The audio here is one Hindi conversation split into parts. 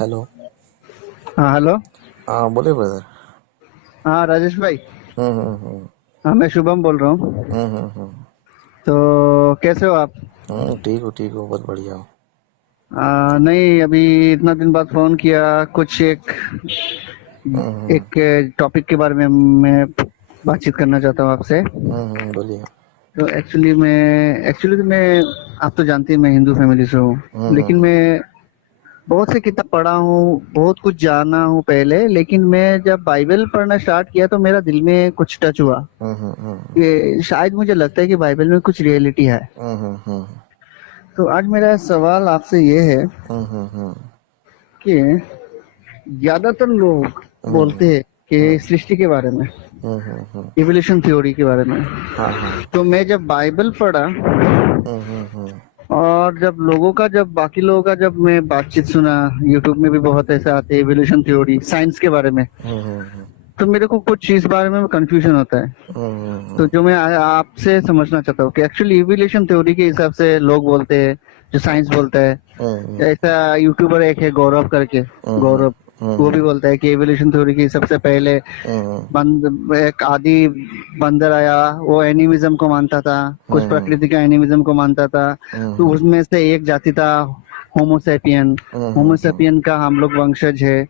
हेलो। हाँ हेलो। हाँ बोले ब्रदर। हाँ राजेश भाई। हम्म। हाँ मैं शुभम बोल रहा हूँ। हम्म। तो कैसे हो आप? ठीक हो बहुत बढ़िया हो। नहीं, अभी इतना दिन बाद फोन किया। कुछ एक हम्म एक टॉपिक के बारे में मैं बातचीत करना चाहता हूँ आपसे। बोलिए। तो एक्चुअली मैं आप तो जानते हैं मैं हिंदू फैमिली से हूँ। लेकिन हम्म मैं बहुत से किताब पढ़ा हूँ, बहुत कुछ जाना हूँ पहले। लेकिन मैं जब बाइबल पढ़ना स्टार्ट किया तो मेरा दिल में कुछ टच हुआ हम्म कि शायद मुझे लगता है कि बाइबल में कुछ रियलिटी है। हम्म तो आज मेरा सवाल आपसे ये है हम्म कि ज्यादातर लोग हम्म बोलते हैं कि सृष्टि के बारे में, हम्म। इवोल्यूशन थ्योरी के बारे में। हाँ हाँ। तो मैं जब बाइबल पढ़ा हम्म। और जब बाकी लोगों का जब मैं बातचीत सुना, यूट्यूब में भी बहुत ऐसे आते हैं इवोल्यूशन थ्योरी साइंस के बारे में। हम्म तो मेरे को कुछ इस बारे में कंफ्यूजन होता है। तो जो मैं आपसे समझना चाहता हूँ कि एक्चुअली इवोल्यूशन थ्योरी के हिसाब से लोग बोलते हैं, जो साइंस बोलता है। ऐसा यूट्यूबर एक है गौरव करके, गौरव, वो भी बोलता है कि एवोल्यूशन थ्योरी की सबसे पहले एक आदि बंदर आया, वो एनिमिज्म को मानता था, कुछ प्रकृति का एनिमिज्म को मानता था। तो उसमें से एक जाति था होमोसेपियन, होमोसेपियन का हम लोग वंशज है।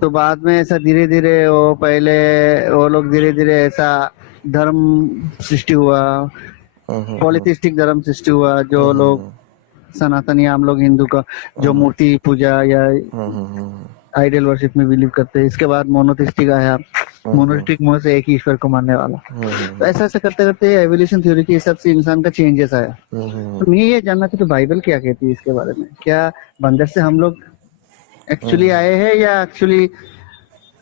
तो बाद में ऐसा धीरे धीरे वो लोग धीरे धीरे ऐसा धर्म सृष्टि हुआ, पॉलिथिस्टिक धर्म सृष्टि हुआ। जो लोग सनातनी, हम लोग हिंदू का जो मूर्ति पूजा या आइडल वर्शिप में बिलीव करते हैं। इसके बाद मोनोथिस्टिक आया, मोनोथिस्टिक मोह से एक ही ईश्वर को मानने वाला। तो ऐसा ऐसा करते करते एवोल्यूशन थ्योरी के हिसाब से इंसान का चेंजेस आया। तो मैं ये जानना चाहता हूँ बाइबल क्या कहती है इसके बारे में। क्या बंदर से हम लोग एक्चुअली आए हैं, या एक्चुअली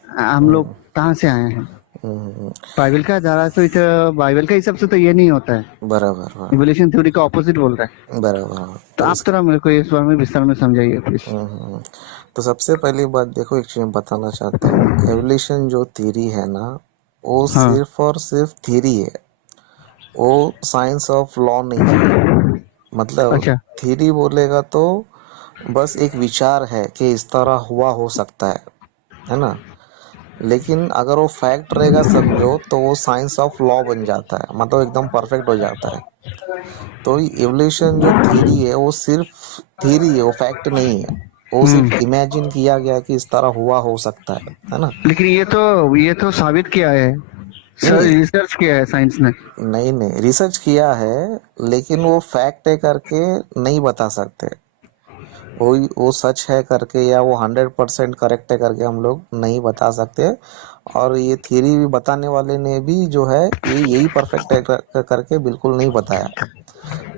हम लोग कहाँ से आए हैं? बाइबल का आधार तो बाइबल का हिसाब से तो ये नहीं होता है। बराबर बराबर इवोल्यूशन थ्योरी का ऑपोजिट बोल रहा है। बराबर। तो तो आप थोड़ा मेरे को इस बारे में विस्तार में समझाइए प्लीज। हम्म तो सबसे पहली बात देखो, एक चीज मैं बताना चाहता हूँ। एवोल्यूशन जो थ्योरी है ना, वो हाँ। सिर्फ और सिर्फ थ्योरी है। वो साइंस ऑफ लॉ नहीं है। मतलब अच्छा। थ्योरी बोलेगा तो बस एक विचार है कि इस तरह हुआ हो सकता है ना। लेकिन अगर वो फैक्ट रहेगा समझो, तो वो साइंस ऑफ लॉ बन जाता है, मतलब एकदम परफेक्ट हो जाता है। तो एवोल्यूशन जो थ्योरी है वो सिर्फ थ्योरी है, वो फैक्ट नहीं है। वो सिर्फ हम्म। इमेजिन किया गया कि इस तरह हुआ हो सकता है ना। लेकिन ये तो साबित किया है, नहीं सर नहीं रिसर्च किया है साइंस ने। नहीं, रिसर्च किया है, लेकिन वो फैक्ट है करके नहीं बता सकते। वो सच है करके या वो 100% करेक्ट है करके हम लोग नहीं बता सकते। और ये थ्योरी भी बताने वाले ने भी जो है ये यही परफेक्ट है करके बिल्कुल नहीं बताया।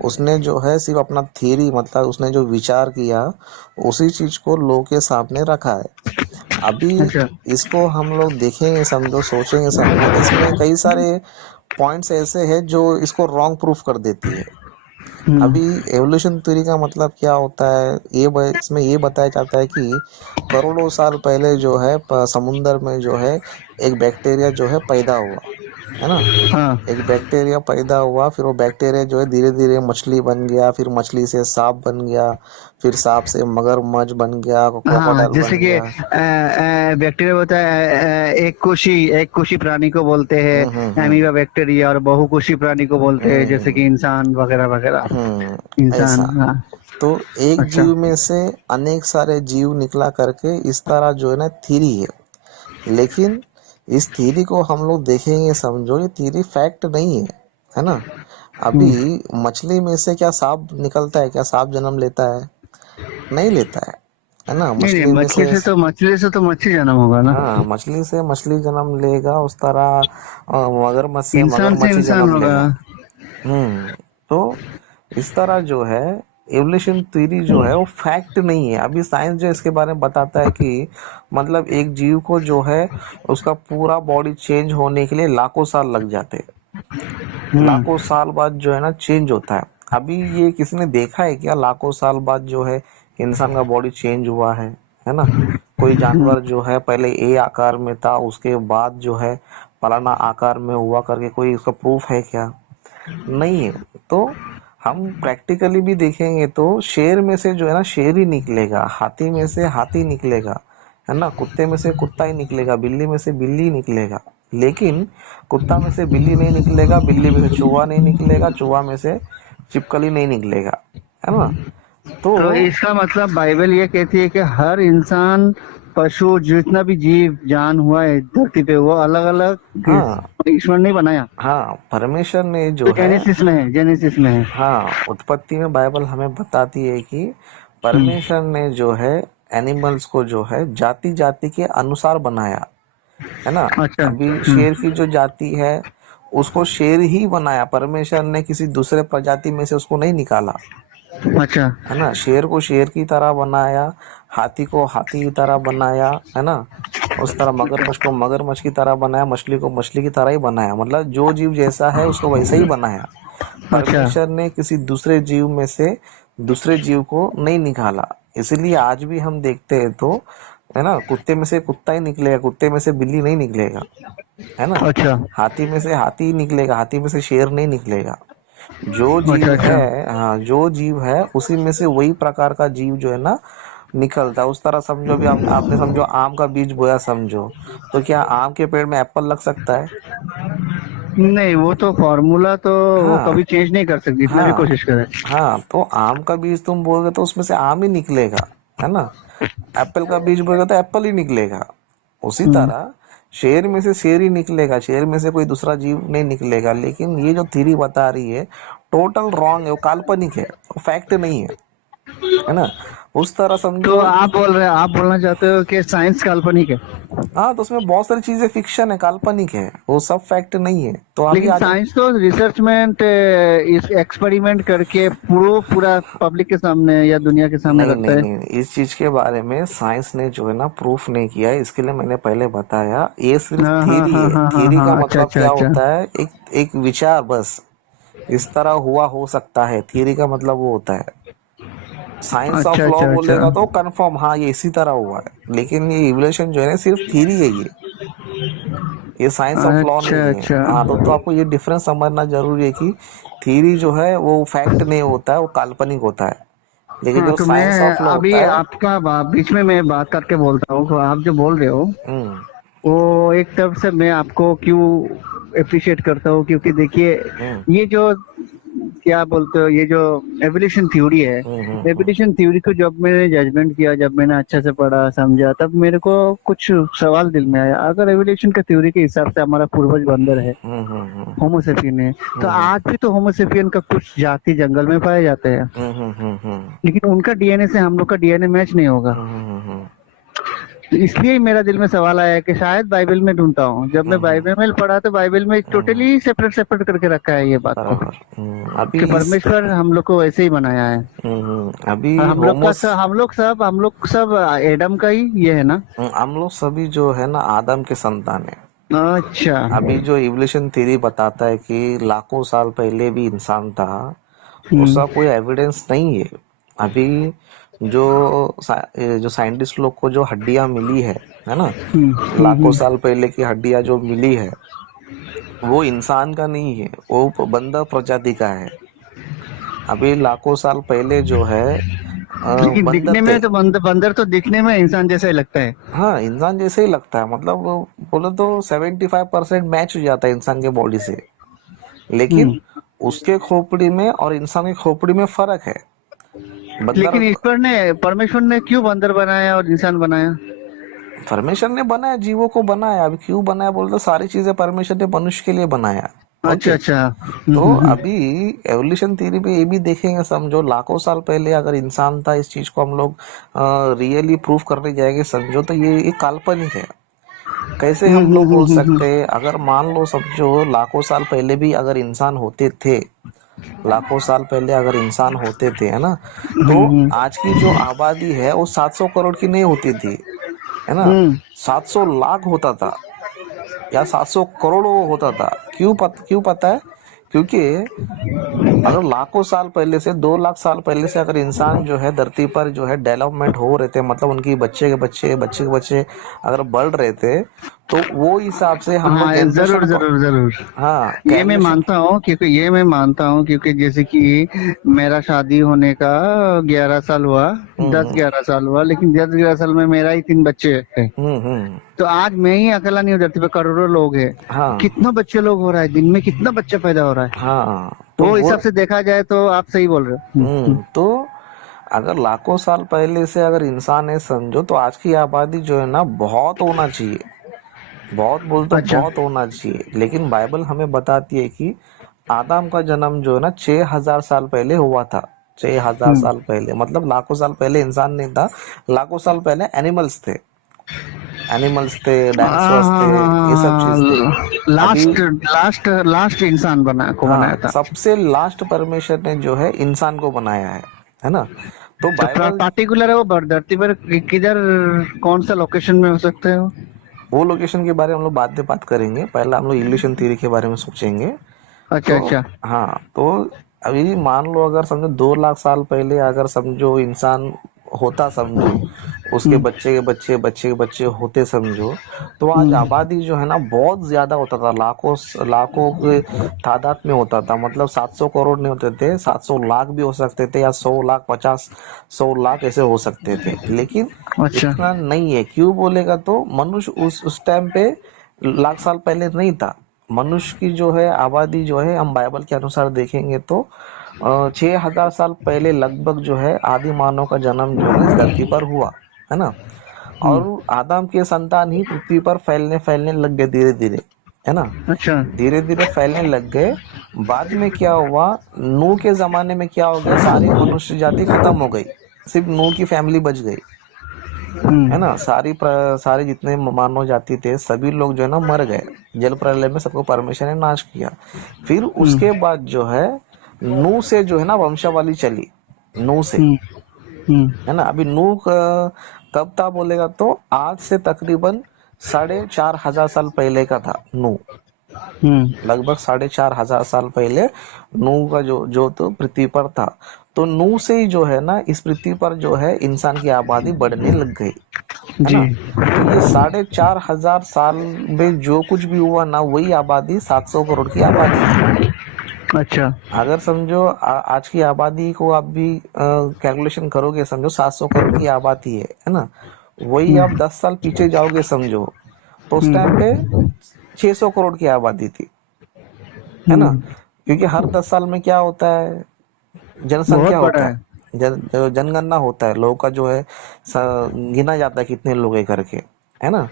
उसने जो है सिर्फ अपना थ्योरी, मतलब उसने जो विचार किया उसी चीज को लोगों के सामने रखा है। अभी अच्छा। इसको हम लोग देखेंगे समझो, सोचेंगे समझो, तो इसमें कई सारे पॉइंट्स ऐसे हैं जो इसको रॉन्ग प्रूफ कर देती है। हम्म। अभी एवोल्यूशन थ्योरी का मतलब क्या होता है, इसमें ये बताया जाता है कि करोड़ों साल पहले जो है समुंदर में जो है एक बैक्टीरिया जो है पैदा हुआ, है ना। हाँ एक बैक्टीरिया पैदा हुआ, फिर वो बैक्टीरिया जो है धीरे धीरे मछली बन गया, फिर मछली से सांप बन गया, फिर सांप से मगरमच्छ बन गया, हाँ, क्रोकोडाइल जैसे बन कि गया। बैक्टीरिया होता है, एक कोशी प्राणी को बोलते हैं हम्म। एमीबा बैक्टीरिया, और बहुकोशी प्राणी को बोलते हैं जैसे कि हम्म इंसान वगैरह वगैरह। ऐसा। इंसान, हाँ। तो एक अच्छा। जीव में से अनेक सारे जीव निकला करके इस तरह जो है ना थ्योरी है। लेकिन इस थ्योरी को हम लोग देखेंगे समझो, ये थ्योरी फैक्ट नहीं है ना। अभी हम्म। मछली में से क्या सांप निकलता है? क्या सांप जन्म लेता है? नहीं लेता है ना। नहीं नहीं, मछली में से मछली से तो मच्छी जन्म होगा ना। हाँ, मछली से मछली जन्म लेगा, उस तरह मगरमच्छ से इंसान से मगरमच्छ ही इंसान जन्म होगा। लेगा। तो इस तरह जो है एवोल्यूशन थ्योरी जो है वो फैक्ट नहीं है। अभी साइंस जो इसके बारे में बताता है कि मतलब एक जीव को जो है उसका पूरा बॉडी चेंज होने के लिए लाखों साल लग जाते हैं। हम्म। लाखों साल बाद जो है ना चेंज होता है। अभी ये किसी ने देखा है क्या लाखों साल बाद जो है इंसान का बॉडी चेंज हुआ है ना। कोई हम्म। जानवर जो है पहले ए आकार में था, उसके बाद जो है फलाना आकार में हुआ करके कोई इसका प्रूफ है क्या? नहीं है। तो हम प्रैक्टिकली भी देखेंगे तो शेर में से जो है ना शेर ही निकलेगा, हाथी में से हाथी निकलेगा, है ना, कुत्ते में से कुत्ता ही निकलेगा, बिल्ली में से बिल्ली ही निकलेगा। लेकिन कुत्ता में से बिल्ली नहीं निकलेगा, बिल्ली में से चूहा नहीं निकलेगा, चूहा में से छिपकली नहीं निकलेगा, है ना। तो तो इसका मतलब बाइबल ये कहती है कि हर इंसान, पशु, जितना भी जीव जान हुआ है धरती पे, वो अलग अलग हाँ, ईश्वर ने बनाया। हाँ, परमेश्वर ने तो जो है, जेनेसिस में है, जेनेसिस में है। हाँ, उत्पत्ति में बाइबल हमें बताती है कि हम्म, परमेश्वर ने जो है एनिमल्स को जो है जाति जाति के अनुसार बनाया, है ना। अच्छा। अभी शेर की जो जाति है उसको शेर ही बनाया, परमेश्वर ने किसी दूसरे प्रजाति में से उसको नहीं निकाला, अच्छा। है ना। शेर को शेर की तरह बनाया, हाथी को हाथी की तरह बनाया, है ना। उस तरह मगरमच्छ को मगरमच्छ की तरह बनाया, मछली को मछली की तरह ही बनाया, मतलब जो जीव जैसा है उसको वैसा ही बनाया। अच्छा। परमेश्वर ने किसी दूसरे जीव में से दूसरे जीव को नहीं निकाला। इसलिए आज भी हम देखते हैं तो, है ना, कुत्ते में से कुत्ता ही निकलेगा, कुत्ते में से बिल्ली नहीं निकलेगा, है ना। अच्छा। हाथी में से हाथी ही निकलेगा, हाथी में से शेर नहीं निकलेगा। जो अच्छा। जीव अच्छा। है, हाँ, जो जीव है उसी में से वही प्रकार का जीव जो है ना निकलता है। उस तरह समझो, अभी आपने समझो आम का बीज बोया समझो, तो क्या आम के पेड़ में एप्पल लग सकता है? नहीं, वो तो फॉर्मूला तो वो हाँ, कभी चेंज नहीं कर सकती, जितने भी हाँ, कोशिश करे। हाँ, तो आम का बीज तुम बोओगे तो उसमें से आम ही निकलेगा, है ना। एप्पल का बीज बोएगा तो एप्पल ही निकलेगा। उसी हम्म। तरह शेर में से शेर ही निकलेगा, शेर में से कोई दूसरा जीव नहीं निकलेगा। लेकिन ये जो थ्योरी बता रही है टोटल रॉन्ग है, वो काल्पनिक है, वो फैक्ट नहीं है ना। उस तरह तो समझो। आप बोलना चाहते हो कि साइंस काल्पनिक है। हाँ, तो उसमें बहुत सारी चीजें फिक्शन है, काल्पनिक है, वो सब फैक्ट नहीं है। तो अभी लेकिन अगर, साइंस तो रिसर्चमेंट, इस एक्सपेरिमेंट करके पूरा पब्लिक के सामने या दुनिया के सामने नहीं, रखता नहीं, है। नहीं, इस चीज के बारे में साइंस ने जो है ना प्रूफ नहीं किया है। इसके लिए मैंने पहले बताया, ये सिर्फ हाँ हाँ थ्योरी हाँ है। हाँ हाँ थ्योरी का हाँ। अच्छा मतलब अच्छा क्या अच्छा। होता है, एक एक विचार बस, इस तरह हुआ हो सकता है। थ्योरी का मतलब वो होता है। साइंस अच्छा ऑफ लॉ अच्छा अच्छा। बोलेगा तो कंफर्म, हाँ, ये इसी तरह हुआ है। लेकिन ये इवोल्यूशन जो है ना सिर्फ थ्योरी है, ये साइंस ऑफ लॉ अच्छा नहीं है। अच्छा। हाँ, तो आपको ये डिफरेंस समझना जरूरी है कि थ्योरी जो है वो फैक्ट नहीं होता है, वो काल्पनिक होता है। लेकिन हाँ, जो तो मैं साइंस ऑफ लॉ अभी होता है, आपका बीच में मैं बात करके बोलता हूँ, तो आप जो बोल रहे हो हम्म, वो एक तरफ से मैं आपको क्यों अप्रिशिएट करता हूँ, क्योंकि देखिए, हम्म, ये जो क्या बोलते हो, ये जो एवोल्यूशन थ्योरी है, हम्म, एवोल्यूशन थ्योरी को जब मैंने जजमेंट किया, जब मैंने अच्छे से पढ़ा समझा, तब मेरे को कुछ सवाल दिल में आया। अगर एवोल्यूशन के थ्योरी के हिसाब से हमारा पूर्वज बंदर है, हम्म, हम्म, होमोसेपियन है, तो हम्म, आज भी तो होमोसेपियन का कुछ जाति जंगल में पाए जाते हैं, हम्म, हम्म, हम्म, हम्म, लेकिन उनका डीएनए से हम लोग का डीएनए मैच नहीं होगा। हम्म, तो इसलिए ही मेरा दिल में सवाल आया कि शायद बाइबल में ढूंढता हूँ। जब मैं हम्म, बाइबल में पढ़ा तो बाइबल में हम्म, टोटली सेपरेट सेपरेट करके रखा है ये बात को, बराबर। अभी कि इस, परमेश्वर हम लोग को वैसे ही बनाया है। अभी और होमोस, हम लोग सब एडम का ही ये है ना। हम लोग सभी जो है ना आदम के संतान है। अच्छा। अभी जो इवोल्यूशन थ्योरी बताता है कि लाखों साल पहले भी इंसान था, हम्म उसका कोई एविडेंस नहीं है। अभी जो जो साइंटिस्ट लोग को जो हड्डियां मिली है ना, लाखों हम्म। साल पहले की हड्डियां जो मिली है, वो इंसान का नहीं है, वो बंदर प्रजाति का है। अभी लाखों साल पहले जो है लेकिन बंदर दिखने थे। में तो बंदर तो दिखने में इंसान जैसा ही लगता है। हाँ, इंसान जैसे ही लगता है, मतलब वो बोले तो 75% मैच हो जाता है इंसान के बॉडी से। लेकिन हम्म। उसके खोपड़ी में और इंसान की खोपड़ी में फर्क है। बंदर, लेकिन परमेश्वर ने क्यों बंदर बनाया और इंसान बनाया? परमेश्वर ने बनाया, जीवों को बनाया। अभी क्यों बनाया बोले तो सारी चीजें परमेश्वर ने मनुष्य के लिए बनाया। अच्छा ओके। अच्छा। तो अभी एवोल्यूशन थ्योरी पे ये भी देखेंगे, समझो लाखों साल पहले अगर इंसान था, इस चीज को हम लोग रियली प्रूफ करने जाएंगे समझो, तो ये काल्पनिक है। कैसे हम लोग बोल सकते हैं? अगर मान लो समझो लाखों साल पहले भी अगर इंसान होते थे, लाखों साल पहले अगर इंसान होते थे, है ना, तो आज की जो आबादी है वो 700 करोड़ की नहीं होती थी, है ना। हम्म। 700 लाख होता था या 700 करोड़ होता था। क्यों पता है? क्योंकि अगर लाखों साल पहले से 2 लाख साल पहले से अगर इंसान जो है धरती पर जो है डेवलपमेंट हो रहे थे, मतलब उनकी बच्चे के बच्चे बच्चे के बच्चे अगर बढ़ रहे थे, तो वो हिसाब से हम लोग हाँ जरूर जनरेशन को, जरूर जरूर, हाँ ये मैं कैलकुलेशन। मानता हूँ, क्योंकि ये मैं मानता हूँ क्योंकि जैसे कि मेरा शादी होने का 11 साल हुआ, दस हम्म ग्यारह साल हुआ, लेकिन 10 11 साल में मेरा ही 3 बच्चे हैं। हम्म। तो आज मैं ही अकेला नहीं, हो धरती पे करोड़ों लोग हैं। हाँ कितना बच्चे लोग हो रहा है, दिन में कितना बच्चा पैदा हो रहा है। हाँ तो वो वो, हिसाब से देखा जाए तो आप सही बोल रहे हो। तो अगर लाखों साल पहले से अगर इंसान है समझो, तो आज की आबादी जो है ना बहुत होना चाहिए, बहुत बोल तो अच्छा। बहुत होना चाहिए। लेकिन बाइबल हमें बताती है कि आदम का जन्म जो है ना 6,000 साल पहले हुआ था। 6,000 हम्म। साल पहले मतलब लाखों साल पहले इंसान नहीं था, लाखों साल पहले एनिमल्स थे, एनिमल्स थे, हाँ डायनासोर्स थे, हाँ ये सब चीज थे। हाँ, अभी लास्ट लास्ट लास्ट इंसान बनाया हाँ, था। सबसे लास्ट परमेश्वर ने जो है इंसान को बनाया है ना। तो तो बाइबल, पार्टिकुलर है वो धरती पर किधर, कौन सा लोकेशन में हो सकते हो? वो लोकेशन के बारे में हम लोग बाद में बात करेंगे, पहले हम लोग इवोल्यूशन थ्योरी के बारे में सोचेंगे। अच्छा तो अच्छा। हाँ, तो अभी मान लो अगर समझो 2 लाख साल पहले अगर समझो इंसान होता समझो, उसके हम्म बच्चे के बच्चे बच्चे के बच्चे होते समझो, तो आज हम्म आबादी जो है ना बहुत ज्यादा होता था, लाखों लाखों के तादाद में होता था। मतलब 700 करोड़ नहीं होते थे, 700 लाख भी हो सकते थे, या 100 लाख 100 लाख ऐसे हो सकते थे। लेकिन अच्छा। इतना नहीं है, क्यों बोलेगा तो मनुष्य उस टाइम पे लाख साल पहले नहीं था। मनुष्य की जो है आबादी जो है, हम बाइबल के अनुसार देखेंगे तो 6,000 साल पहले लगभग जो है आदि मानव का जन्म जो है ना इस धरती पर हुआ, है ना। हम्म। और आदम के संतान ही पृथ्वी पर फैलने फैलने लग गए धीरे धीरे, है ना। अच्छा। धीरे धीरे फैलने लग गए। बाद में क्या हुआ, नूह के जमाने में क्या हो गया, सारी मनुष्य जाति खत्म हो गई, सिर्फ नूह की फैमिली बच गई, है ना। हम्म सारे जितने मानव जाति थे सभी लोग जो है ना मर गए, जल प्रलय में सबको परमेश्वर ने नाश किया। फिर उसके हम्म बाद जो है नूह से जो है ना वंशावली चली, नूह से, हम्म हम्म है ना। अभी नूह कब था बोलेगा तो आज से तकरीबन 4,500 साल पहले का था नूह, हम्म लगभग 4,500 साल पहले नूह का जो जो तो पृथ्वी पर था। तो नूह से ही जो है ना इस पृथ्वी पर जो है इंसान की आबादी बढ़ने लग गई, है जी। ना। तो ये 4,500 साल में जो कुछ भी हुआ ना, वही आबादी 700 करोड़ की आबादी है। अच्छा। अगर समझो आज की आबादी को आप भी कैलकुलेशन करोगे समझो 700 करोड़ की आबादी है ना। वही आप हम्म 10 साल पीछे जाओगे समझो, तो उस टाइम पे हम्म 600 करोड़ की आबादी थी, है ना। हम्म क्योंकि हर 10 साल में क्या होता है, जनसंख्या बहुत बड़ा होता है। है, जनगणना होता है, लोगों का जो है गिना जाता है कितने लोग है करके, है ना।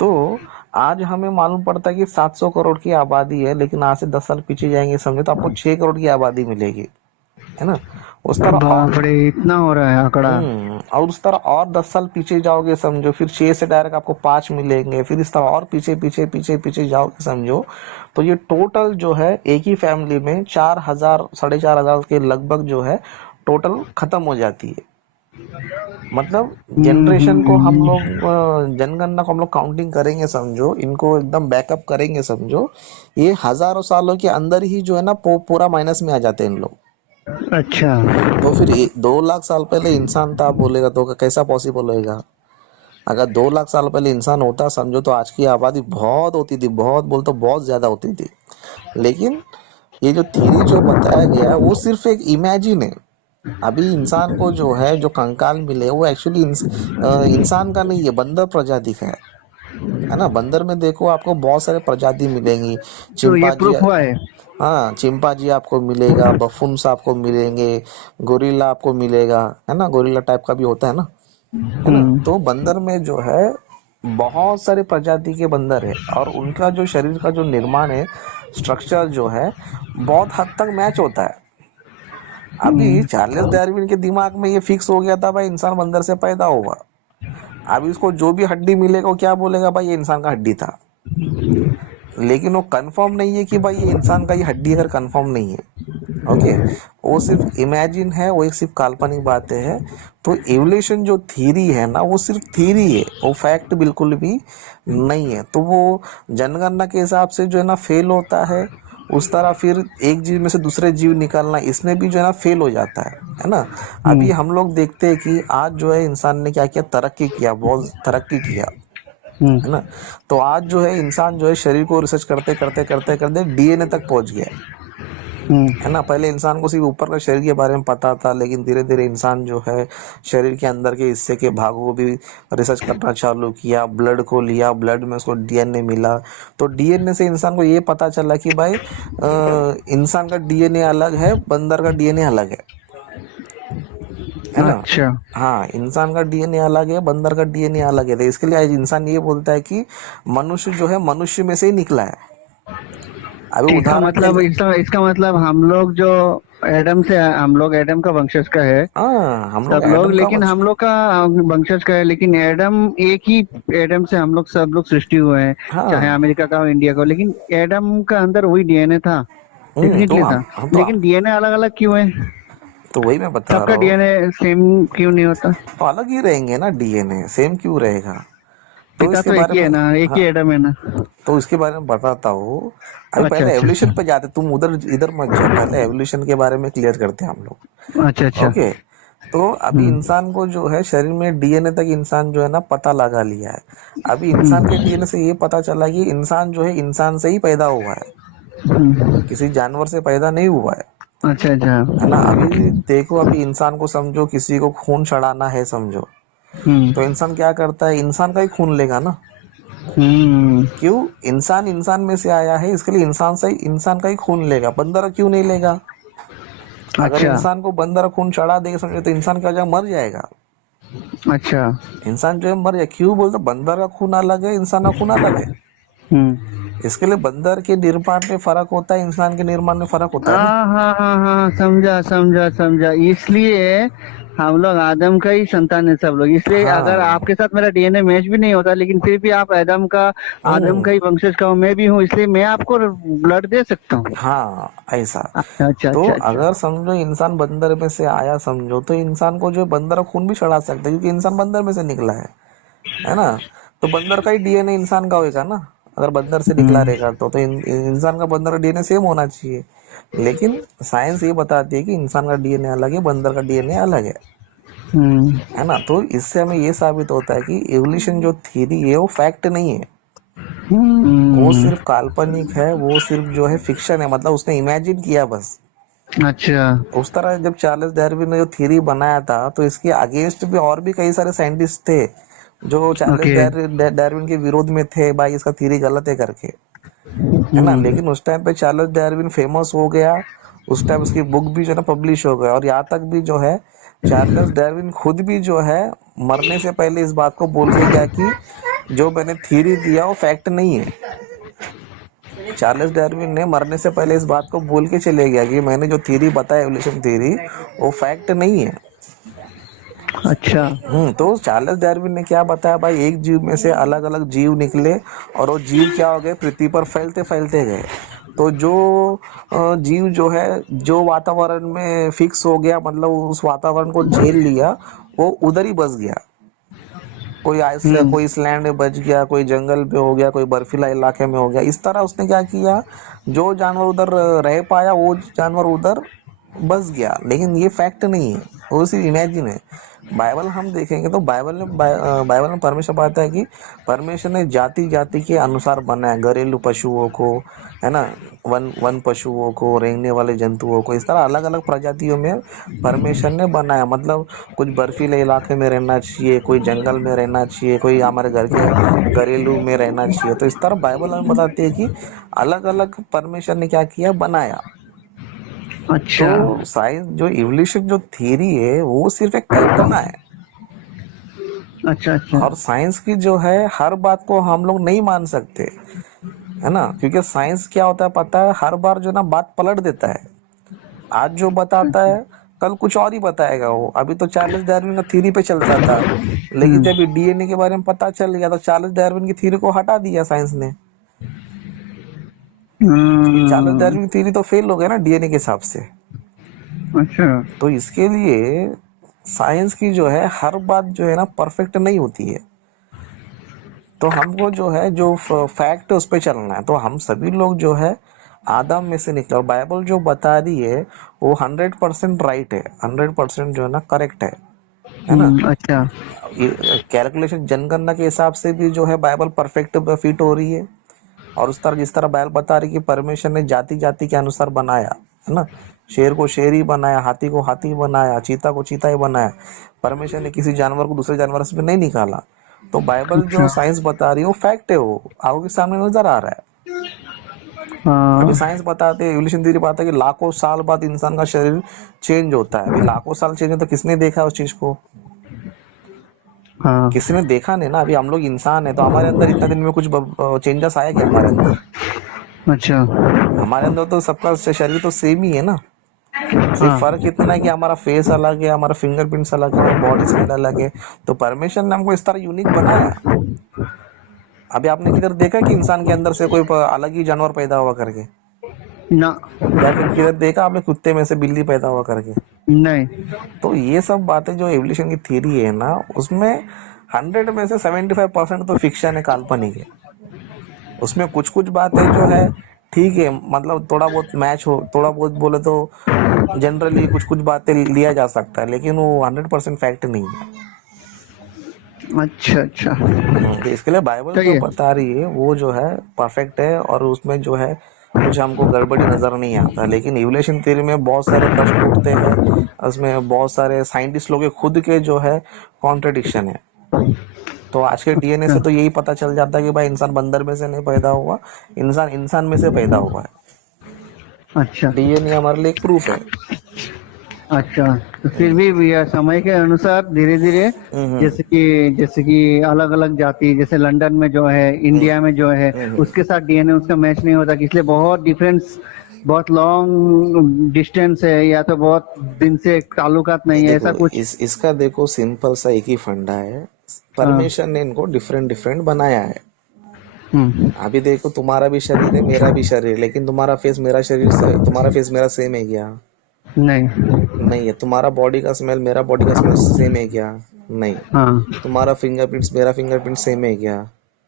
तो आज हमें मालूम पड़ता है कि 700 करोड़ की आबादी है, लेकिन आज से 10 साल पीछे जाएंगे समझो तो आपको 6 करोड़ की आबादी मिलेगी, है ना। उस तरह और बाप रे, इतना हो रहा है आंकड़ा। और उस तरह और 10 साल पीछे जाओगे समझो, फिर 6 से डायरेक्ट आपको 5 मिलेंगे, फिर इस तरह और पीछे पीछे पीछे पीछे जाओगे समझो, तो ये टोटल जो है एक ही फैमिली में 4,000 4,500 के लगभग जो है टोटल खत्म हो जाती है। मतलब जनरेशन को हम हम्म। लोग जनगणना को हम लोग काउंटिंग करेंगे समझो, इनको एकदम बैकअप करेंगे समझो, ये हजारों सालों के अंदर ही जो है ना पूरा माइनस में आ जाते हैं इन लोग। अच्छा। तो फिर 2 लाख साल पहले इंसान था बोलेगा तो कैसा पॉसिबल होएगा। अगर 2 लाख साल पहले इंसान होता समझो, तो आज की आबादी बहुत होती थी, बहुत बोल तो बहुत ज्यादा होती थी। लेकिन ये जो थ्योरी जो बताया गया है वो सिर्फ एक इमेजिन है। अभी इंसान को जो है जो कंकाल मिले वो एक्चुअली इंसान का नहीं है, बंदर प्रजाति का है ना। बंदर में देखो आपको बहुत सारे प्रजाति मिलेंगी, तो ये चिंपांजी, प्रूफ हुआ है? हाँ चिंपांजी आपको मिलेगा, बफून्स आपको मिलेंगे, गोरिल्ला आपको मिलेगा, है ना, गोरिल्ला टाइप का भी होता है ना। हम्म तो बंदर में जो है बहुत सारे प्रजाति के बंदर है, और उनका जो शरीर का जो निर्माण है, स्ट्रक्चर जो है बहुत हद तक मैच होता है। अभी हम्म चार्ल्स डार्विन के दिमाग में ये फिक्स हो गया था भाई इंसान बंदर से पैदा होगा। अब इसको जो भी हड्डी मिलेगा वो क्या बोलेगा, भाई ये इंसान का हड्डी था। लेकिन वो कंफर्म नहीं है कि भाई ये इंसान का ये हड्डी अगर कंफर्म नहीं है, ओके, वो सिर्फ इमेजिन है, वो एक सिर्फ काल्पनिक बातें है। तो एवोल्यूशन जो थ्योरी है ना वो सिर्फ थ्योरी है, वो फैक्ट बिल्कुल भी नहीं है। तो वो जनगणना के हिसाब से जो है ना फेल होता है। उस तरह फिर एक जीव में से दूसरे जीव निकालना, इसमें भी जो है ना फेल हो जाता है ना। अभी हम्म हम लोग देखते हैं कि आज जो है इंसान ने क्या किया, तरक्की किया, बहुत तरक्की किया, है ना। तो आज जो है इंसान जो है शरीर को रिसर्च करते करते करते करते डीएनए तक पहुंच गया है ना। पहले इंसान को सिर्फ ऊपर का शरीर के बारे में पता था, लेकिन धीरे धीरे इंसान जो है शरीर के अंदर के हिस्से के भागों को भी रिसर्च करना चालू किया, ब्लड को लिया, ब्लड में उसको डीएनए मिला। तो डीएनए से इंसान को ये पता चला कि भाई इंसान का डीएनए अलग है, बंदर का डीएनए अलग है ना। अच्छा। हाँ, इंसान का डीएनए अलग है, बंदर का डीएनए अलग है। तो इसके लिए आज इंसान ये बोलता है कि मनुष्य जो है मनुष्य में से ही निकला है। अभी इसका उदाहरण के मतलब लिए, इसका मतलब हम लोग जो एडम से, हम लोग एडम का वंशज का है हाँ हम लोग सब लोग, एडम का लेकिन वंश। हम लोग का वंशज का है, लेकिन एडम एक ही एडम से हम लोग सब लोग सृष्टि हुए हैं, चाहे हाँ। अमेरिका का हो इंडिया का हो, लेकिन एडम का अंदर वही डीएनए था, तो डेफिनेटली था। हम तो लेकिन डीएनए अलग अलग क्यों है? तो वही मैं बता सबका रहा हूँ। डीएनए सेम क्यों नहीं होता? तो अलग ही रहेंगे ना, डीएनए सेम क्यों रहेगा? तो पिता इसके तो एक बारे ही में, है ना, एक ही हाँ, एडम है ना। तो इसके बारे में बताता हूँ। अभी अच्छा पहले अच्छा एवोल्यूशन अच्छा पे जाते, तुम उधर इधर मत जाओ, पहले एवोल्यूशन के बारे में क्लियर करते हैं हम लोग। अच्छा अच्छा। ओके। तो अभी हम्म इंसान को जो है शरीर में डीएनए तक इंसान जो है ना पता लगा लिया है। अभी इंसान के हम्म डीएनए से ये पता चला कि इंसान जो है इंसान से ही पैदा हुआ है, हम्म। किसी जानवर से पैदा नहीं हुआ अच्छा अच्छा। है ना। अभी देखो, अभी इंसान को समझो, किसी को खून चढ़ाना है समझो, तो हम्म इंसान क्या करता है, इंसान का ही खून लेगा ना। हम्म। क्यों? इंसान इंसान में से आया है, इसके लिए इंसान से ही इंसान का ही खून लेगा, बंदर क्यों नहीं लेगा? अगर अच्छा इंसान को बंदर खून चढ़ा देगा समझो, तो इंसान क्या हो जाएगा, मर जाएगा। अच्छा। इंसान जो है मर जाए। क्यों? बोलते बंदर का खून अलग है, इंसान का खून अलग है। हम्म। इसके लिए बंदर के निर्माण में फर्क होता है, इंसान के निर्माण में फर्क होता है ना। हाँ हाँ हाँ हाँ, समझा समझा समझा। इसलिए हम लोग आदम का ही संतान है सब लोग, इसलिए अगर हाँ। आपके साथ मेरा डीएनए मैच भी नहीं होता, लेकिन फिर भी आप आदम का हम्म। ही वंशज का हूँ, मैं भी हूँ, इसलिए मैं आपको ब्लड दे सकता हूँ। हाँ, ऐसा। अच्छा अच्छा तो अच्छा अच्छा। अगर समझो इंसान बंदर में से आया समझो, तो इंसान को जो है बंदर का खून भी चढ़ा सकता है, क्योंकि इंसान बंदर में से निकला है ना। तो बंदर का ही डीएनए इंसान का होगा ना। अगर बंदर से निकला हम्म रहेगा तो इंसान का बंदर का डीएनए सेम होना चाहिए। लेकिन साइंस ये बताती है कि इंसान का डीएनए अलग है, बंदर का डीएनए अलग हम्म है ना। तो इससे हमें ये साबित होता है कि एवोल्यूशन जो थ्योरी है वो फैक्ट नहीं है, वो हम्म। सिर्फ काल्पनिक है, वो सिर्फ जो है फिक्शन है, मतलब उसने इमेजिन किया बस। अच्छा। उस तरह जब चार्ल्स डार्विन ने जो थ्योरी बनाया था, तो इसके अगेंस्ट भी और भी कई सारे साइंटिस्ट थे जो चार्ल्स ओके। डार्विन के विरोध में थे, भाई इसका थ्योरी गलत है करके, है ना। हम्म लेकिन उस टाइम पे चार्ल्स डार्विन फेमस हो गया, उस टाइम उसकी बुक भी जो है ना पब्लिश हो गया, और यहाँ तक भी जो है चार्ल्स डार्विन खुद भी जो है मरने से पहले इस बात को बोल के गया कि जो मैंने थ्योरी दिया वो फैक्ट नहीं है। चार्ल्स डार्विन ने मरने से पहले इस बात को बोल के चले गया कि मैंने जो थ्योरी बताया एवोल्यूशन थ्योरी वो फैक्ट नहीं है। अच्छा। तो चार्ल्स डार्विन ने क्या बताया, भाई एक जीव में से अलग अलग जीव निकले, और वो जीव क्या हो गए, पृथ्वी पर फैलते फैलते गए। तो जो जीव जो है, जो वातावरण में फिक्स हो गया, मतलब उस वातावरण को झेल लिया, वो उधर ही बस गया। हम्म कोई आइसलैंड में बच गया, कोई जंगल में हो गया, कोई बर्फीला इलाके में हो गया। इस तरह उसने क्या किया, जो जानवर उधर रह पाया वो जानवर उधर बस गया। लेकिन ये फैक्ट नहीं है, वो सिर्फ इमेजिन है। बाइबल हम देखेंगे तो बाइबल में परमेश्वर बताता है कि परमेश्वर ने जाति जाति के अनुसार बनाया, घरेलू पशुओं को, है ना, वन वन पशुओं को, रेंगने वाले जंतुओं को, इस तरह अलग अलग प्रजातियों में परमेश्वर ने बनाया। मतलब कुछ बर्फीले इलाके में रहना चाहिए, कोई जंगल में रहना चाहिए, कोई हमारे घर के घरेलू में रहना चाहिए। तो इस तरह बाइबल हमें बताती है कि अलग अलग परमेश्वर ने क्या किया, बनाया। तो अच्छा साइंस जो इवोल्यूशन जो थियरी है वो सिर्फ एक कल्पना है। अच्छा अच्छा। और साइंस की जो है हर बात को हम लोग नहीं मान सकते, है ना, क्योंकि साइंस क्या होता है पता है, हर बार जो ना बात पलट देता है। आज जो बताता है कल कुछ और ही बताएगा वो। अभी तो चार्ल्स डार्विन का थ्योरी पे चलता था, लेकिन जब डीएनए के बारे में पता चल गया तो चार्ल्स डार्विन की थ्योरी को हटा दिया साइंस ने। चार्ल्स हम्म। डार्विन की थ्योरी तो फेल हो गया ना डीएनए के हिसाब से। अच्छा। तो इसके लिए साइंस की जो है हर बात जो है ना परफेक्ट नहीं होती है। तो हमको जो है जो फैक्ट है उस पर चलना है। तो हम सभी लोग जो है आदम में से निकला, बाइबल जो बता रही है वो 100% राइट है, 100% जो है ना करेक्ट है। है ना। अच्छा। कैलकुलेशन जनगणना के हिसाब से भी जो है बाइबल परफेक्ट फिट हो रही है। और उस तरह जिस तरह बाइबल बता रही है कि परमेश्वर ने जाति जाति के अनुसार बनाया, है ना। शेर को शेर ही बनाया, हाथी को हाथी बनाया, चीता को चीता ही बनाया। परमेश्वर ने किसी जानवर को दूसरे जानवर से नहीं निकाला। तो बाइबल जो अच्छा। साइंस बता रही है वो फैक्ट है, वो आगे के सामने नजर आ रहा है। अभी हाँ। साइंस बताते हैं, एवोल्यूशन थ्योरी बताता है कि लाखों साल बाद इंसान का शरीर चेंज होता है। अभी लाखों साल चेंज होता है, किसने देखा उस चीज को? हाँ। किसी ने देखा नहीं ना। अभी हम लोग इंसान है तो हमारे अंदर इतना दिन में कुछ चेंजेस आया क्या हमारे अंदर? अच्छा। हमारे अंदर तो सबका शरीर तो सेम ही है ना। सिर्फ हाँ। फर्क इतना है कि हमारा फेस अलग है, हमारा फिंगरप्रिंट्स अलग है, हमारा बॉडी स्टाइल अलग है। तो परमेश्वर ने हमको इस तरह यूनिक बनाया। अभी आपने किधर देखा कि इंसान के अंदर से कोई अलग ही जानवर पैदा हुआ करके? ना। या फिर किधर देखा आपने कुत्ते में से बिल्ली पैदा हुआ करके? नहीं। तो ये सब बातें जो एवोल्यूशन की थ्योरी है ना, उसमें 100 में से 75% तो फिक्शन है, काल्पनिक है। उसमें कुछ कुछ बातें जो है ठीक है, मतलब थोड़ा बहुत मैच हो, थोड़ा बहुत बोले तो जनरली कुछ कुछ बातें लिया जा सकता है, लेकिन वो 100% फैक्ट नहीं है। अच्छा। अच्छा। तो इसके लिए बाइबल सही जो है। बता रही है वो जो है परफेक्ट है, और उसमें जो है कुछ हमको गड़बड़ी नजर नहीं आता। लेकिन इवोल्यूशन थ्योरी में बहुत सारे प्रश्न उठते हैं, उसमें बहुत सारे साइंटिस्ट लोग के खुद के जो है कॉन्ट्रडिक्शन है। तो आज के डीएनए अच्छा। से तो यही पता चल जाता है कि भाई इंसान बंदर में से नहीं पैदा हुआ, इंसान इंसान में से पैदा हुआ है। अच्छा। डीएनए हमारे लिए एक प्रूफ है। अच्छा। तो फिर भी भैया समय के अनुसार धीरे धीरे, हम्म जैसे कि अलग अलग जाति, जैसे लंदन में जो है, हम्म इंडिया में जो है, हम्म उसके साथ डीएनए उसका मैच नहीं होता, इसलिए बहुत डिफरेंस, बहुत लॉन्ग डिस्टेंस है, या तो बहुत दिन से ताल्लुकात नहीं है, ऐसा देखो कुछ। इसका देखो सिंपल सा एक ही फंडा है। हाँ। परमेश्वर ने इनको डिफरेंट डिफरेंट बनाया है। हम्म। अभी देखो तुम्हारा भी शरीर है, मेरा भी शरीर है, लेकिन तुम्हारा फेस मेरा शरीर से, तुम्हारा फेस मेरा सेम है क्या? नहीं। नहीं है। तुम्हारा बॉडी का स्मेल मेरा बॉडी का स्मेल सेम है क्या? नहीं। हाँ। तुम्हारा फिंगरप्रिंट्स मेरा फिंगरप्रिंट सेम है क्या?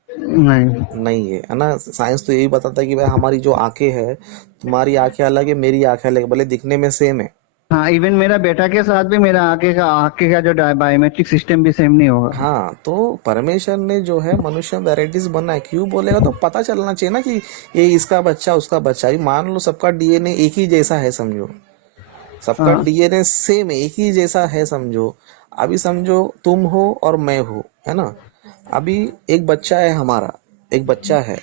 नहीं। नहीं है ना। साइंस तो यही बताता है कि भाई हमारी जो आंखें है, तुम्हारी आंखें अलग है, मेरी आंखें अलग है, भले दिखने में सेम है। हाँ, इवन मेरा बेटा के साथ भी मेरा आगे का जो बायोमेट्रिक सिस्टम भी सेम नहीं होगा। हाँ, तो परमेश्वर ने जो है मनुष्य वैरायटीज बनाए, क्यों बोलेगा तो पता चलना चाहिए ना कि ये इसका बच्चा उसका बच्चा। अभी मान लो सबका डीएनए एक ही जैसा है समझो, सबका हाँ। डीएनए सेम है, एक ही जैसा है समझो। अभी समझो तुम हो और मैं हो, है ना। अभी एक बच्चा है हमारा, एक बच्चा है।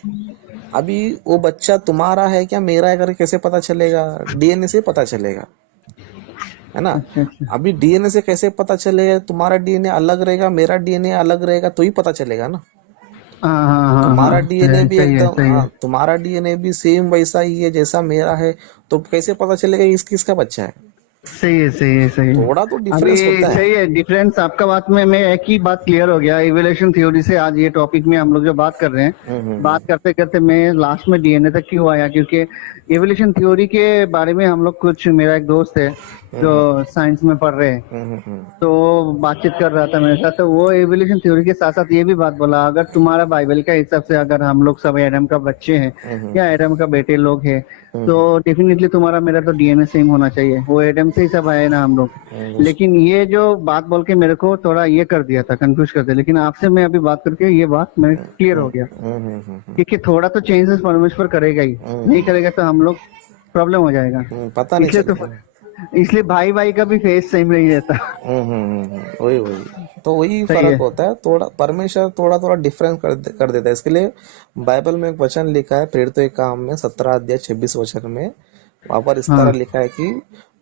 अभी वो बच्चा तुम्हारा है क्या मेरा है करके कैसे पता चलेगा? डीएनए से पता चलेगा, है ना। अच्छा। अच्छा। अभी डीएनए से कैसे पता चलेगा? तुम्हारा डीएनए अलग रहेगा, मेरा डीएनए अलग रहेगा, तो ही पता चलेगा ना। हाँ हाँ हाँ तुम्हारा हाँ, डीएनए भी सही है एकदम, सही हाँ, है। तुम्हारा डीएनए भी सेम वैसा ही है जैसा मेरा है। तो कैसे पता चलेगा कि किसका बच्चा है? सही है सही है सही है। थोड़ा तो अभी डिफरेंस होता है। सही है, डिफरेंस आपका बात में मैं एक ही बात क्लियर हो गया इवोल्यूशन थ्योरी से। आज ये टॉपिक में हम लोग जो बात कर रहे हैं, बात करते करते मैं लास्ट में डीएनए तक क्यों आया, क्योंकि इवोल्यूशन थ्योरी के बारे में हम लोग कुछ, मेरा एक दोस्त है जो साइंस में पढ़ रहे हैं, तो बातचीत कर रहा था मेरे साथ, तो वो एवोल्यूशन थ्योरी के साथ साथ ये भी बात बोला, अगर तुम्हारा बाइबल के हिसाब से अगर हम लोग सब एडम का बच्चे हैं या एडम का बेटे लोग हैं, तो डेफिनेटली तुम्हारा मेरा तो डीएनए सेम होना चाहिए, वो एडम से ही सब आए ना हम लोग। लेकिन ये जो बात बोल के मेरे को थोड़ा ये कर दिया था, कंफ्यूज कर दिया, लेकिन आपसे मैं अभी बात करके ये बात मेरे क्लियर हो गया, क्योंकि थोड़ा तो चेंजेस परमेश्वर करेगा ही, नहीं करेगा तो हम लोग प्रॉब्लम हो जाएगा। पता नहीं इसलिए तो, चलेगा। इसलिए भाई भाई का भी फेस सेम नहीं रहता। वही वही, तो वही सही फर्क है। होता है। थोड़ा परमेश्वर थोड़ा थोड़ा डिफरेंस कर देता है। इसके लिए बाइबल में एक वचन लिखा है, प्रेरितों के काम में 17 अध्याय 26 वचन में, वहां पर इस तरह हाँ। लिखा है कि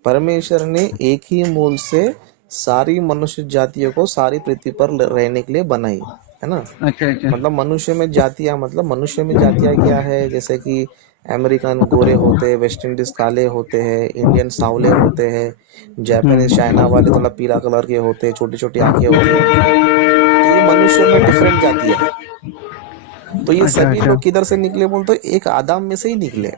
परमेश्वर ने एक ही मूल से सारी मनुष्य जातियों को सारी पृथ्वी पर रहने के लिए बनाई, है ना। अच्छा अच्छा। मतलब मनुष्य में जातियां, मतलब मनुष्य में जातियां क्या है, जैसे कि अमेरिकन गोरे होते हैं, वेस्ट इंडीज काले होते हैं, इंडियन सांवले होते हैं, जापानीज चाइना वाले थोड़ा पीला कलर के होते हैं, छोटी छोटी आंखें होती है। तो ये मनुष्य में डिफरेंट जातियां है। तो ये अच्छा सभी अच्छा। लोग किधर से निकले बोल तो एक आदम में से ही निकले।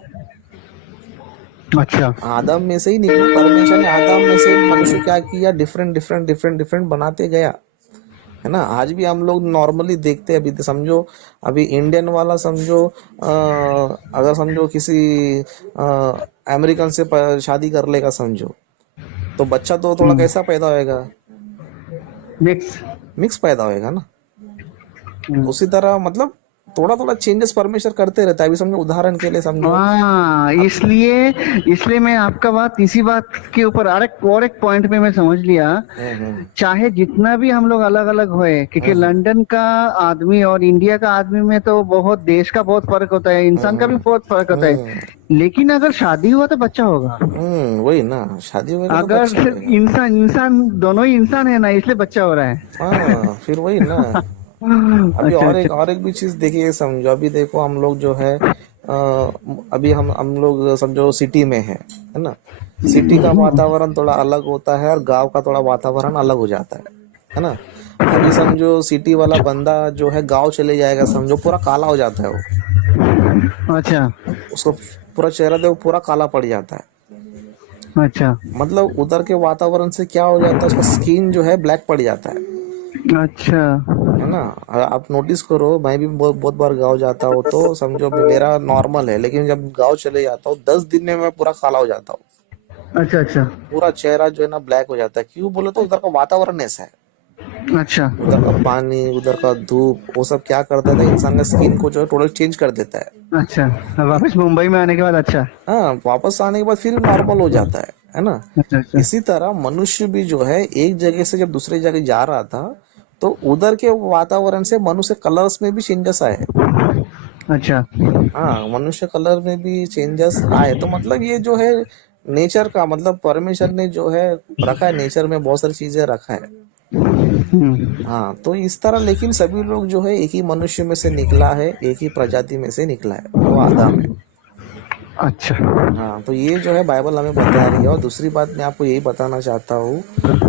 अच्छा। आदम में से ही निकले। परमेश्वर ने आदम में से मनुष्य क्या किया, डिफरेंट डिफरेंट डिफरेंट डिफरेंट बनाते गया, है ना। आज भी हम लोग नॉर्मली देखते हैं। अभी तो समझो, अभी इंडियन वाला समझो, अगर समझो किसी अमेरिकन से शादी कर लेगा समझो, तो बच्चा तो थोड़ा कैसा पैदा होएगा? मिक्स। पैदा होएगा ना। उसी तरह मतलब थोड़ा थोड़ा चेंजेस परमेश्वर करते रहता है। अभी समझो, उदाहरण के लिए समझो, हाँ, इसलिए इसलिए मैं आपका बात इसी बात के ऊपर और एक पॉइंट में मैं समझ लिया। हम्म चाहे जितना भी हम लोग अलग अलग होए, क्योंकि हम्म लंदन का आदमी और इंडिया का आदमी में तो बहुत देश का बहुत फर्क होता है, इंसान का भी हम्म बहुत फर्क होता है। हम्म लेकिन अगर शादी हुआ तो बच्चा होगा। वही ना, शादी होएगा तो बच्चा अगर होएगा। इंसान इंसान दोनों ही इंसान है ना, इसलिए बच्चा हो रहा है। हाँ, फिर वही ना। अभी अच्छा अच्छा। और एक भी चीज देखिए, समझो, अभी देखो हम लोग जो है अभी हम लोग समझो सिटी में है ना। सिटी का वातावरण थोड़ा अलग होता है और गांव का थोड़ा वातावरण अलग हो जाता है ना। अभी समझो सिटी वाला बंदा जो है गांव चले जाएगा, समझो पूरा काला हो जाता है वो। अच्छा उसको पूरा चेहरा देखो, पूरा काला पड़ जाता है। अच्छा मतलब उधर के वातावरण से क्या हो जाता है, उसका स्किन जो है ब्लैक पड़ जाता है। अच्छा। है ना। आप नोटिस करो, मैं भी बहुत बार गांव जाता हूँ, तो समझो मेरा नॉर्मल है, लेकिन जब गांव चले जाता हूँ 10 दिन में मैं पूरा काला हो जाता हूँ। अच्छा अच्छा पूरा चेहरा जो है ना ब्लैक हो जाता है। क्यों बोले तो उधर का वातावरण ऐसा है। अच्छा। उधर का पानी, उधर का धूप, वो सब क्या कर देता है, इंसान का स्किन को जो है टोटल चेंज कर देता है। अच्छा, वापस मुंबई में आने के बाद अच्छा। हाँ, वापस आने के बाद फिर नॉर्मल हो जाता है ना। अच्छा अच्छा। इसी तरह मनुष्य भी जो है एक जगह से जब दूसरी जगह जा रहा था, तो उधर के वातावरण से मनुष्य कलर्स में भी चेंजेस आए। अच्छा। हाँ, मनुष्य कलर में भी चेंजेस आए। तो मतलब ये जो है नेचर का, मतलब परमेश्वर ने जो है रखा है, नेचर में बहुत सारी चीजें रखा है। हाँ, तो इस तरह, लेकिन सभी लोग जो है एक ही मनुष्य में से निकला है, एक ही प्रजाति में से निकला है, वो आदम है। अच्छा। हाँ, तो ये जो है बाइबल हमें बता रही है। और दूसरी बात मैं आपको यही बताना चाहता हूँ,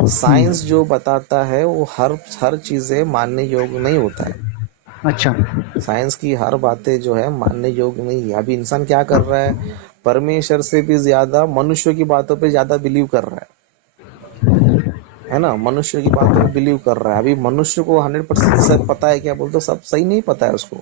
साइंस जो बताता है वो हर चीजें मानने योग्य नहीं होता है। अच्छा। साइंस की हर बातें जो है मानने योग्य नहीं है। अभी इंसान क्या कर रहा है, परमेश्वर से भी ज्यादा मनुष्य की बातों पे ज्यादा बिलीव कर रहा है ना। मनुष्य की बातों पे बिलीव कर रहा है। अभी मनुष्य को 100% पता है क्या बोलते, सब सही नहीं पता है उसको।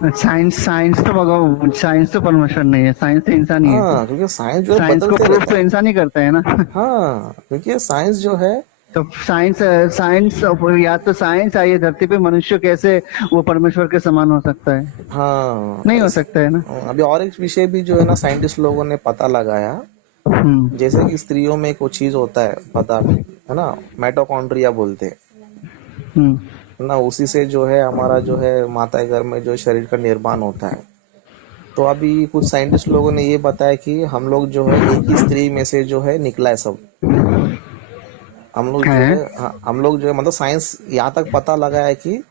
साइंस साइंस तो भगवान, साइंस तो परमेश्वर नहीं है, साइंस तो इंसान ही है। हाँ, क्योंकि साइंस जो है साइंस को बदलते प्रूफ रहता तो है। इंसान ही करता है ना। हाँ, क्योंकि साइंस जो है, तो साइंस साइंस या तो साइंस आई है धरती पे, मनुष्य कैसे वो परमेश्वर के समान हो सकता है? हाँ, नहीं हो सकता है ना। अभी और एक विषय भी जो है ना, साइंटिस्ट लोगों ने पता लगाया। जैसे कि स्त्रियों में कुछ चीज होता है पदार्थ, है ना, माइटोकॉन्ड्रिया बोलते हैं हम्म। ना। उसी से जो है हमारा जो है माता के घर में जो शरीर का निर्माण होता है। तो अभी कुछ साइंटिस्ट लोगों ने ये बताया कि हम लोग जो है एक ही स्त्री में से जो है निकला है सब। हम लोग जो है। है, हाँ, हम लोग जो है, मतलब साइंस यहाँ तक पता लगा है कि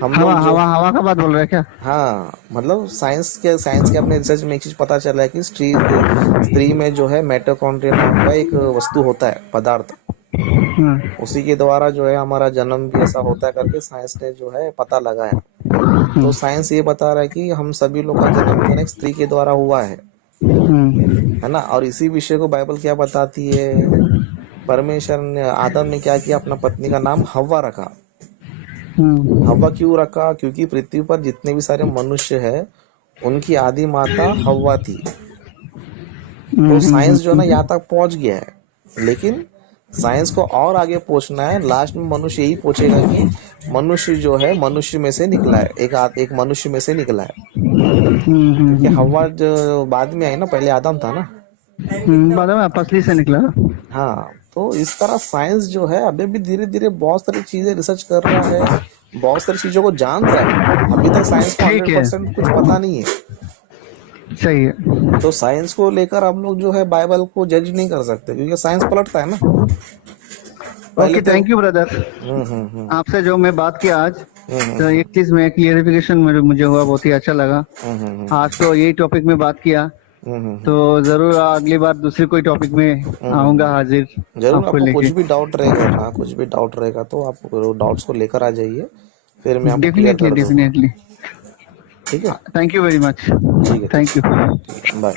हम हवा लोग जो, हवा हवा का बात बोल रहे हैं क्या? हाँ, मतलब साइंस के अपने रिसर्च में एक चीज पता चला है कि स्त्री में जो है माइटोकॉन्ड्रिया नाम का एक वस्तु होता है, पदार्थ। हम्म। उसी के द्वारा जो है हमारा जन्म भी ऐसा होता है करके साइंस ने जो है पता लगाया। तो साइंस ये बता रहा है कि हम सभी लोग का जन्म जो है एक स्त्री के द्वारा हुआ है ना। और इसी विषय को बाइबल क्या बताती है, परमेश्वर ने, आदम ने क्या किया, अपना पत्नी का नाम हव्वा रखा। हव्वा क्यों रखा, क्योंकि पृथ्वी पर जितने भी सारे मनुष्य है उनकी आदि माता हव्वा थी। तो साइंस जो है ना यहाँ तक पहुंच गया है, लेकिन साइंस को और आगे पहुंचना है। लास्ट में मनुष्य यही पूछेगा कि मनुष्य जो है मनुष्य में से निकला है, एक मनुष्य में से निकला है। क्योंकि हवा जो बाद में आई ना, पहले आदम था ना। बाद में पसली से निकला। हाँ, तो इस तरह साइंस जो है अभी भी धीरे धीरे बहुत सारी चीजें रिसर्च कर रहा है, बहुत सारी चीजों को जान रहा है। अभी तक साइंस को ठीक हंड्रेड है। परसेंट कुछ पता नहीं है। सही है। तो साइंस को लेकर हम लोग जो है बाइबल को जज नहीं कर सकते, क्योंकि साइंस पलटता है ना। पहले ओके, तो थैंक यू ब्रदर। हम्म आपसे जो मैं बात किया आज, तो हम्म एक चीज में क्लियरिफिकेशन मुझे हुआ, बहुत ही अच्छा लगा। हम्म आज तो यही टॉपिक में बात किया, तो हम्म जरूर अगली बार दूसरी कोई टॉपिक में आऊंगा हम्म हाजिर जरूर, आपको आपको कुछ लेके। भी डाउट रहेगा, हाँ, कुछ भी डाउट रहेगा तो आप डाउट्स को लेकर आ जाइए, फिर मैं आपको क्लियर डेफिनेटली कर दूंगा। डेफिनेटली। ठीक है। Thank you very much. ठीक है, ठीक थैंक यू। है, बाय।